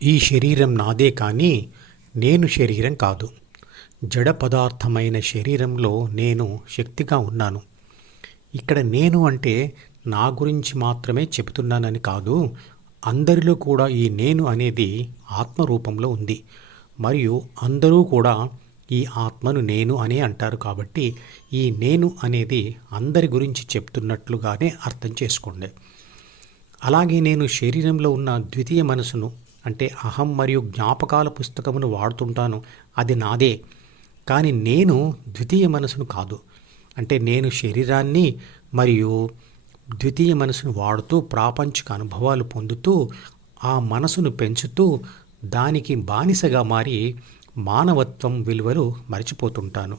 ఈ శరీరం నాదే కానీ నేను శరీరం కాదు. జడ పదార్థమైన శరీరంలో నేను శక్తిగా ఉన్నాను. ఇక్కడ నేను అంటే నా గురించి మాత్రమే చెబుతున్నానని కాదు. అందరిలో కూడా ఈ నేను అనేది ఆత్మరూపంలో ఉంది. మరియు అందరూ కూడా ఈ ఆత్మను నేను అనే అంటారు. కాబట్టి ఈ నేను అనేది అందరి గురించి చెప్తున్నట్లుగానే అర్థం చేసుకోండి. అలాగే నేను శరీరంలో ఉన్న ద్వితీయ మనసును అంటే అహం మరియు జ్ఞాపకాల పుస్తకమును వాడుతుంటాను. అది నాదే. కానీ నేను ద్వితీయ మనసును కాదు. అంటే నేను శరీరాన్ని మరియు ద్వితీయ మనసును వాడుతూ ప్రాపంచిక అనుభవాలు పొందుతూ ఆ మనసును పెంచుతూ దానికి బానిసగా మారి మానవత్వం విలువలు మర్చిపోతుంటాను.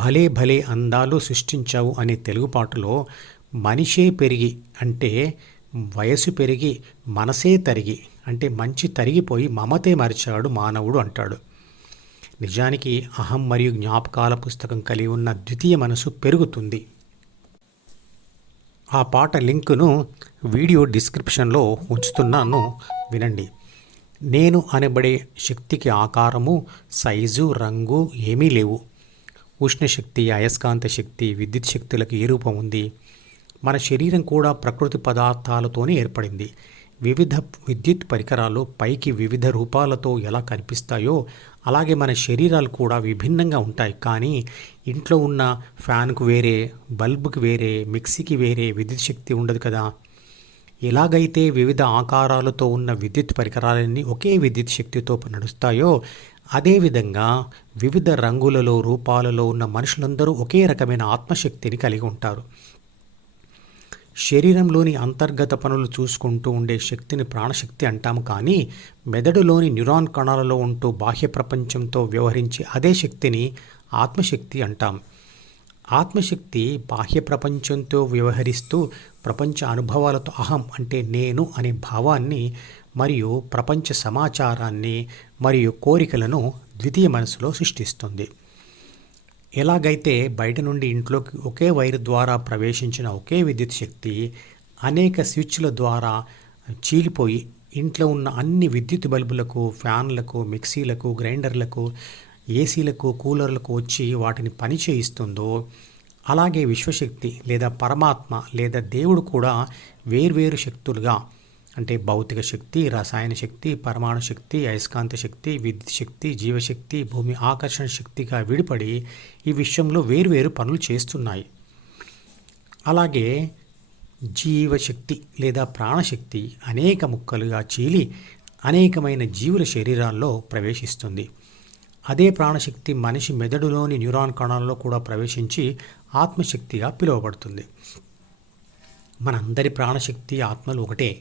భలే భలే అందాలు సృష్టించావు అనే తెలుగు పాటలో మనిషే పెరిగి అంటే వయసు పెరిగి మనసే తరిగి అంటే మంచి తరిగిపోయి మమతే మరిచాడు మానవుడు అంటాడు. నిజానికి అహం మరియు జ్ఞాపకాల పుస్తకం కలిగి ఉన్న ద్వితీయ మనసు పెరుగుతుంది. ఆ పాట లింకును వీడియో డిస్క్రిప్షన్లో ఉంచుతున్నాను, వినండి. నేను అనబడే శక్తికి ఆకారము, సైజు, రంగు ఏమీ లేవు. ఉష్ణశక్తి, అయస్కాంత శక్తి, విద్యుత్ శక్తులకు ఏ రూపం ఉంది? మన శరీరం కూడా ప్రకృతి పదార్థాలతోనే ఏర్పడింది. వివిధ విద్యుత్ పరికరాలు పైకి వివిధ రూపాలతో ఎలా కనిపిస్తాయో అలాగే మన శరీరాలు కూడా విభిన్నంగా ఉంటాయి. కానీ ఇంట్లో ఉన్న ఫ్యాన్కు వేరే, బల్బుకి వేరే, మిక్సీకి వేరే విద్యుత్ శక్తి ఉండదు కదా. ఎలాగైతే వివిధ ఆకారాలతో ఉన్న విద్యుత్ పరికరాలన్నీ ఒకే విద్యుత్ శక్తితో నడుస్తాయో అదేవిధంగా వివిధ రంగులలో, రూపాలలో ఉన్న మనుషులందరూ ఒకే రకమైన ఆత్మశక్తిని కలిగి ఉంటారు. శరీరంలోని అంతర్గత పనులు చూసుకుంటూ ఉండే శక్తిని ప్రాణశక్తి అంటాము. కానీ మెదడులోని న్యూరాన్ కణాలలో ఉంటూ బాహ్య ప్రపంచంతో వ్యవహరించే అదే శక్తిని ఆత్మశక్తి అంటాం. ఆత్మశక్తి బాహ్య ప్రపంచంతో వ్యవహరిస్తూ ప్రపంచ అనుభవాలతో అహం అంటే నేను అనే భావాన్ని మరియు ప్రపంచ సమాచారాన్ని మరియు కోరికలను ద్వితీయ మనసులో సృష్టిస్తుంది. ఎలాగైతే బయట నుండి ఇంట్లోకి ఒకే వైరు ద్వారా ప్రవేశించిన ఒకే విద్యుత్ శక్తి అనేక స్విచ్ల ద్వారా చీలిపోయి ఇంట్లో ఉన్న అన్ని విద్యుత్ బల్బులకు, ఫ్యాన్లకు, మిక్సీలకు, గ్రైండర్లకు, ఏసీలకు, కూలర్లకు వచ్చి వాటిని పని చేయిస్తుందో అలాగే విశ్వశక్తి లేదా పరమాత్మ లేదా దేవుడు కూడా వేర్వేరు శక్తులుగా అంటే భౌతిక శక్తి, రసాయన శక్తి, పరమాణు శక్తి, అయస్కాంత శక్తి, విద్యుత్ శక్తి, జీవశక్తి, భూమి ఆకర్షణ శక్తిగా విడిపడి ఈ విశ్వంలో వేర్వేరు పనులు చేస్తున్నాయి. అలాగే జీవశక్తి లేదా ప్రాణశక్తి అనేక ముక్కలుగా చీలి అనేకమైన జీవుల శరీరాల్లో ప్రవేశిస్తుంది. అదే ప్రాణశక్తి మనిషి మెదడులోని న్యూరాన్ కణాలలో కూడా ప్రవేశించి ఆత్మశక్తిగా పిలువబడుతుంది. మనందరి ప్రాణశక్తి, ఆత్మలు ఒకటే.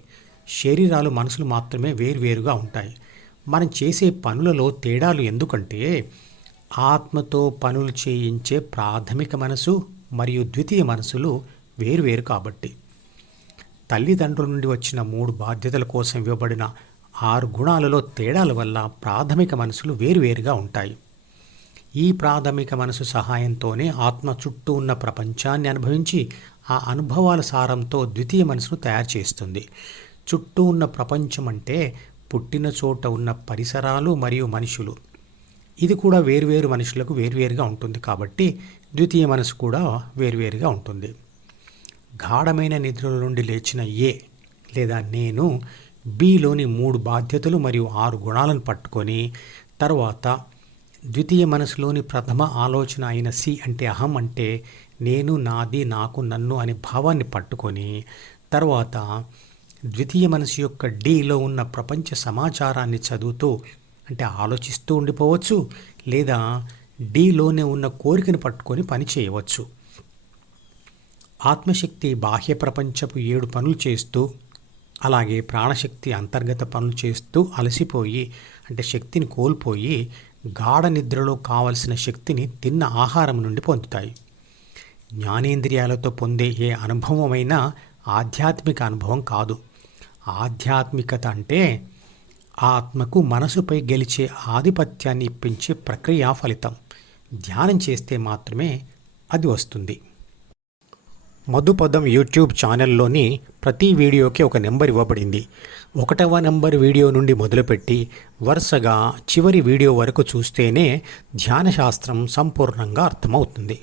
శరీరాలు, మనసులు మాత్రమే వేర్వేరుగా ఉంటాయి. మనం చేసే పనులలో తేడాలు ఎందుకంటే ఆత్మతో పనులు చేయించే ప్రాథమిక మనసు మరియు ద్వితీయ మనసులు వేరువేరు కాబట్టి. తల్లిదండ్రుల నుండి వచ్చిన 3 బాధ్యతల కోసం ఇవ్వబడిన 6 గుణాలలో తేడాల వల్ల ప్రాథమిక మనసులు వేరువేరుగా ఉంటాయి. ఈ ప్రాథమిక మనసు సహాయంతోనే ఆత్మ చుట్టూ ఉన్న ప్రపంచాన్ని అనుభవించి ఆ అనుభవాల సారంతో ద్వితీయ మనసును తయారు చేస్తుంది. చుట్టూ ఉన్న ప్రపంచం అంటే పుట్టిన చోట ఉన్న పరిసరాలు మరియు మనుషులు. ఇది కూడా వేర్వేరు మనుషులకు వేర్వేరుగా ఉంటుంది కాబట్టి ద్వితీయ మనసు కూడా వేర్వేరుగా ఉంటుంది. గాఢమైన నిద్రల నుండి లేచిన ఏ లేదా నేను బిలోని 3 బాధ్యతలు మరియు 6 గుణాలను పట్టుకొని తర్వాత ద్వితీయ మనసులోని ప్రథమ ఆలోచన అయిన సి అంటే అహం అంటే నేను, నాది, నాకు, నన్ను అనే భావాన్ని పట్టుకొని తర్వాత ద్వితీయ మనసు యొక్క డిలో ఉన్న ప్రపంచ సమాచారాన్ని చదువుతూ అంటే ఆలోచిస్తూ ఉండిపోవచ్చు లేదా డిలోనే ఉన్న కోరికను పట్టుకొని పని చేయవచ్చు. ఆత్మశక్తి బాహ్య ప్రపంచపు 7 పనులు చేస్తూ అలాగే ప్రాణశక్తి అంతర్గత పనులు చేస్తూ అలసిపోయి అంటే శక్తిని కోల్పోయి గాఢ నిద్రలో కావలసిన శక్తిని తిన్న ఆహారం నుండి పొందుతాయి. జ్ఞానేంద్రియాలతో పొందే ఏ అనుభవమైనా ఆధ్యాత్మిక అనుభవం కాదు. ఆధ్యాత్మికత అంటే ఆత్మకు మనసుపై గెలిచే ఆధిపత్యాన్ని ఇప్పించే ప్రక్రియ ఫలితం. ధ్యానం చేస్తే మాత్రమే అది వస్తుంది. మధుపదం యూట్యూబ్ ఛానల్లోని ప్రతి వీడియోకి ఒక నెంబర్ ఇవ్వబడింది. 1వ నెంబర్ వీడియో నుండి మొదలుపెట్టి వరుసగా చివరి వీడియో వరకు చూస్తేనే ధ్యాన శాస్త్రం సంపూర్ణంగా అర్థమవుతుంది.